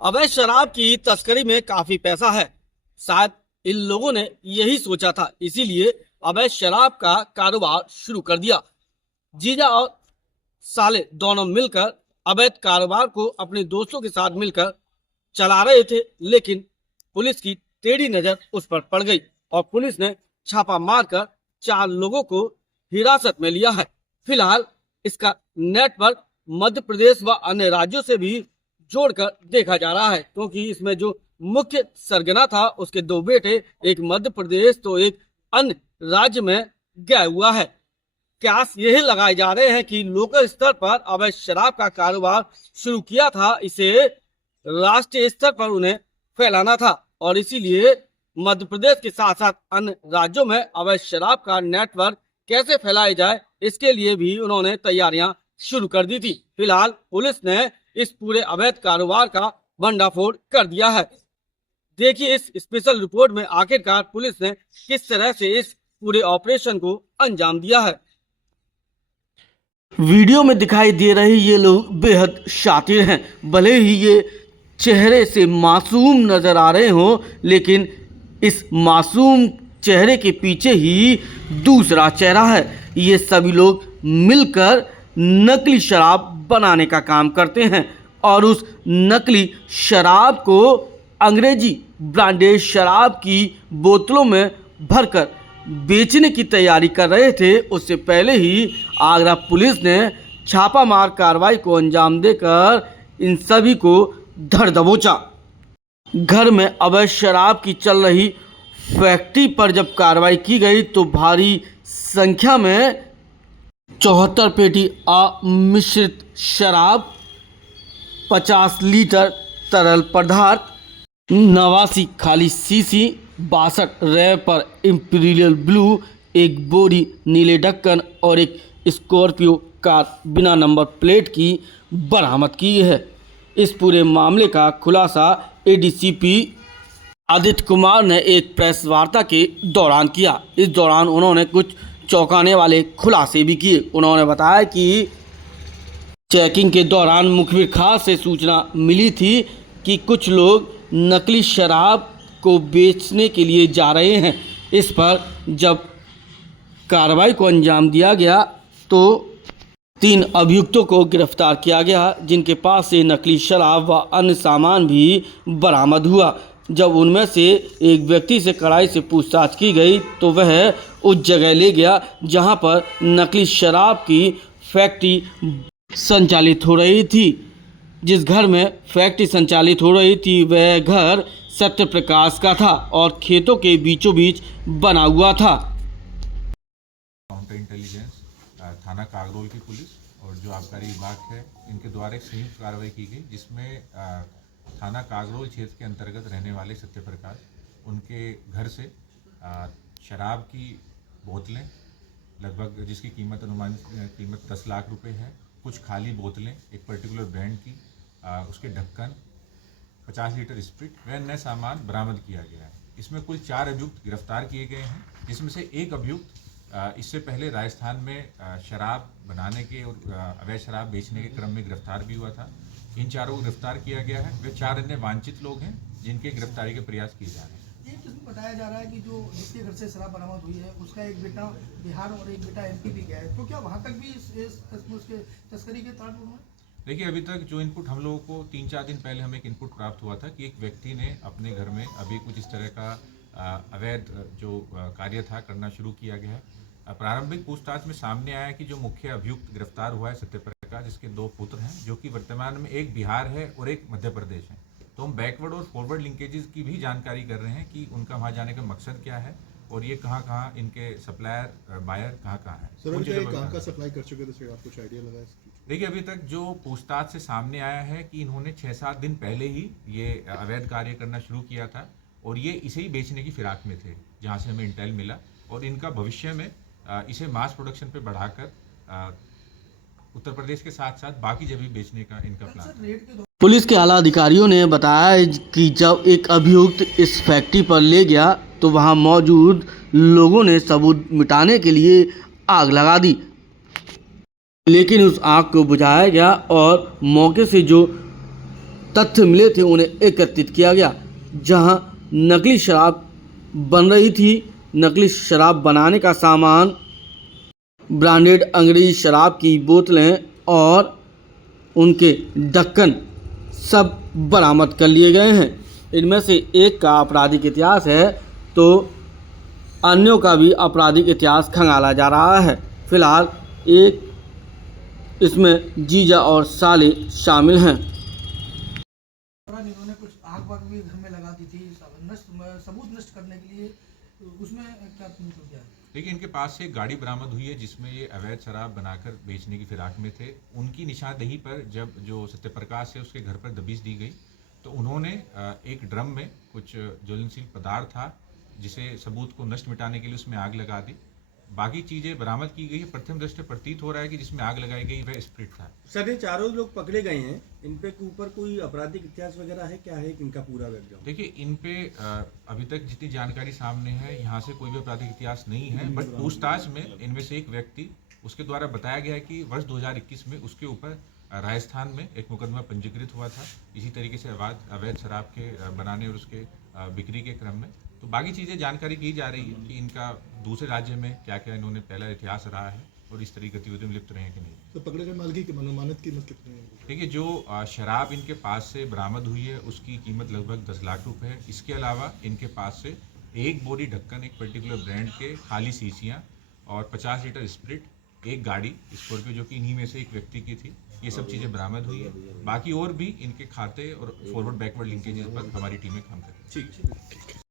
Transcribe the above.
अवैध शराब की तस्करी में काफी पैसा है। शायद इन लोगों ने यही सोचा था, इसीलिए अवैध शराब का कारोबार शुरू कर दिया। जीजा और साले दोनों मिलकर अवैध कारोबार को अपने दोस्तों के साथ मिलकर चला रहे थे, लेकिन पुलिस की टेढ़ी नजर उस पर पड़ गई और पुलिस ने छापा मारकर 4 लोगों को हिरासत में लिया है। फिलहाल इसका नेटवर्क मध्य प्रदेश व अन्य राज्यों से भी जोड़कर देखा जा रहा है, क्योंकि इसमें जो मुख्य सरगना था उसके 2 बेटे, एक मध्य प्रदेश तो एक अन्य राज्य में गया हुआ है। क्यास यही लगाए जा रहे हैं कि लोकल स्तर पर अवैध शराब का कारोबार शुरू किया था, इसे राष्ट्रीय स्तर पर उन्हें फैलाना था और इसीलिए मध्य प्रदेश के साथ साथ अन्य राज्यों में अवैध शराब का नेटवर्क कैसे फैलाया जाए, इसके लिए भी उन्होंने तैयारियां शुरू कर दी थी। फिलहाल पुलिस ने इस पूरे अवैध कारोबार का भंडाफोड़ कर दिया है। देखिए इस स्पेशल रिपोर्ट में आखिरकार पुलिस ने किस तरह से इस पूरे ऑपरेशन को अंजाम दिया है। वीडियो में दिखाई दे रहे ये लोग बेहद शातिर हैं। भले ही ये चेहरे से मासूम नजर आ रहे हों, लेकिन इस मासूम चेहरे के पीछे ही दूसरा चेहरा है। ये सभी लोग मिलकर नकली शराब बनाने का काम करते हैं और उस नकली शराब को अंग्रेजी ब्रांडेड शराब की बोतलों में भरकर बेचने की तैयारी कर रहे थे। उससे पहले ही आगरा पुलिस ने छापामार कार्रवाई को अंजाम देकर इन सभी को धर दबोचा। घर में अवैध शराब की चल रही फैक्ट्री पर जब कार्रवाई की गई तो भारी संख्या में 74 पेटी अमिश्रित शराब, 50 लीटर तरल पदार्थ, 89 खाली सीसी, 62 रैपर इंपीरियल ब्लू, एक बोरी नीले ढक्कन और एक स्कॉर्पियो कार बिना नंबर प्लेट की बरामद की है। इस पूरे मामले का खुलासा एडीसीपी आदित्य कुमार ने एक प्रेस वार्ता के दौरान किया। इस दौरान उन्होंने कुछ चौंकाने वाले खुलासे भी किए। उन्होंने बताया कि चेकिंग के दौरान मुखबिर खास से सूचना मिली थी कि कुछ लोग नकली शराब को बेचने के लिए जा रहे हैं। इस पर जब कार्रवाई को अंजाम दिया गया तो 3 अभियुक्तों को गिरफ्तार किया गया, जिनके पास से नकली शराब व अन्य सामान भी बरामद हुआ। जब उनमें से एक व्यक्ति से कड़ाई से पूछताछ की गई तो वह उस जगह ले गया जहां पर नकली शराब की फैक्ट्री संचालित हो रही थी। जिस घर में फैक्ट्री संचालित हो रही थी वह घर सत्य प्रकाश का था और खेतों के बीचों बीच बना हुआ था। काउंटर इंटेलिजेंस, थाना कागरोल की पुलिस और जो आबकारी विभाग है, इनके द्वारा एक संयुक्त कार्रवाई की गई, जिसमें थाना कागरोल क्षेत्र के अंतर्गत रहने वाले सत्य प्रकाश, उनके घर से शराब की बोतलें लगभग जिसकी कीमत अनुमानित कीमत 10 लाख रुपए है, कुछ खाली बोतलें एक पर्टिकुलर ब्रांड की, उसके ढक्कन, 50 लीटर स्प्रिट व अन्य सामान बरामद किया गया है। इसमें कुल 4 अभियुक्त गिरफ्तार किए गए हैं, जिसमें से एक अभियुक्त इससे पहले राजस्थान में शराब बनाने के और अवैध शराब बेचने के क्रम में गिरफ्तार भी हुआ था। इन 4 को गिरफ्तार किया गया है। वे 4 अन्य वांछित लोग हैं जिनके गिरफ्तारी के प्रयास किए जा रहे हैं। ये किसमें बताया जा रहा है कि जो जिसके घर से शराब बरामद हुई है उसका एक बेटा बिहार और एक बेटा एमपी भी गया है, तो क्या वहाँ तक भी उसके तस्करी के तार हैं? देखिए, अभी तक जो इनपुट हम लोगों को 3-4 दिन पहले हमें एक इनपुट प्राप्त हुआ था कि एक व्यक्ति ने अपने घर में अभी कुछ इस तरह का अवैध जो कार्य था करना शुरू किया गया है। प्रारंभिक पूछताछ में सामने आया कि जो मुख्य अभियुक्त गिरफ्तार हुआ है सत्य प्रकाश, जिसके 2 पुत्र हैं, जो कि वर्तमान में एक बिहार है और एक मध्य प्रदेश है। तो हम बैकवर्ड और फॉरवर्ड लिंकेजेस की भी जानकारी कर रहे हैं कि उनका वहाँ जाने का मकसद क्या है और ये कहाँ इनके सप्लायर बायर कहाँ है। कहाँ का सप्लाई कर चुके थे, आप कुछ आइडिया लगा? देखिए, अभी तक जो पूछताछ से सामने आया है कि इन्होंने 6-7 दिन पहले ही ये अवैध कार्य करना शुरू किया था और ये इसे ही बेचने की फिराक में थे, जहाँ से हमें इंटेल मिला, और इनका भविष्य में इसे मास प्रोडक्शन पे बढ़ाकर उत्तर प्रदेश के साथ साथ बाकी जगह भी बेचने का इनका प्लान है। पुलिस के आला अधिकारियों ने बताया कि जब एक अभियुक्त इस फैक्ट्री पर ले गया तो वहां मौजूद लोगों ने सबूत मिटाने के लिए आग लगा दी, लेकिन उस आग को बुझाया गया और मौके से जो तथ्य मिले थे उन्हें एकत्रित किया गया, जहां नकली शराब बन रही थी। नकली शराब बनाने का सामान, ब्रांडेड अंग्रेजी शराब की बोतलें और उनके ढक्कन सब बरामद कर लिए गए हैं। इनमें से एक का आपराधिक इतिहास है तो अन्यों का भी आपराधिक इतिहास खंगाला जा रहा है। फिलहाल एक इसमें जीजा और साले शामिल हैं। इन्होंने कुछ आग वाग भी घर में लगा दी थी सबूत नष्ट करने के लिए, तो उसमें क्या मतलब क्या है? देखिए, इनके पास से एक गाड़ी बरामद हुई है जिसमें ये अवैध शराब बनाकर बेचने की फिराक में थे। उनकी निशानदेही पर जब जो सत्यप्रकाश है उसके घर पर दबिश दी गई तो उन्होंने एक ड्रम में कुछ ज्वलनशील पदार्थ था जिसे सबूत को नष्ट मिटाने के लिए उसमें आग लगा दी। बाकी चीजें बरामद की गई है। प्रथम दृष्टया प्रतीत हो रहा है कि जिसमें आग लगाई गई वह स्प्रिट था। सर, ये चारों लोग पकड़े गए हैं, इन पे ऊपर कोई आपराधिक इतिहास वगैरह है? क्या है इनका पूरा बैकग्राउंड? देखिए, इन पे अभी तक जितनी जानकारी सामने है यहाँ से कोई भी आपराधिक इतिहास नहीं है, बट पूछताछ में इनमें से एक व्यक्ति, उसके द्वारा बताया गया है कि वर्ष 2021 में उसके ऊपर राजस्थान में एक मुकदमा पंजीकृत हुआ था इसी तरीके से अवैध शराब के बनाने और उसके बिक्री के क्रम में। तो बाकी चीज़ें जानकारी की जा रही है कि इनका दूसरे राज्य में क्या क्या इन्होंने पहला इतिहास रहा है और इस तरह की गतिविधियों में लिप्त रहे हैं कि नहीं। तो पकड़े गए माल की अनुमानित कीमत कितनी है? देखिए, जो शराब इनके पास से बरामद हुई है उसकी कीमत लगभग 10 लाख रुपए है। इसके अलावा इनके पास से एक बोरी ढक्कन, एक पर्टिकुलर ब्रांड के खाली शीशियाँ और 50 लीटर स्प्रिट, एक गाड़ी स्कॉर्पियो जो कि इन्हीं में से एक व्यक्ति की थी, ये सब चीज़ें बरामद हुई है। बाकी और भी इनके खाते और फॉरवर्ड बैकवर्ड लिंकेजेस पर हमारी टीमें काम कर रही हैं। ठीक है।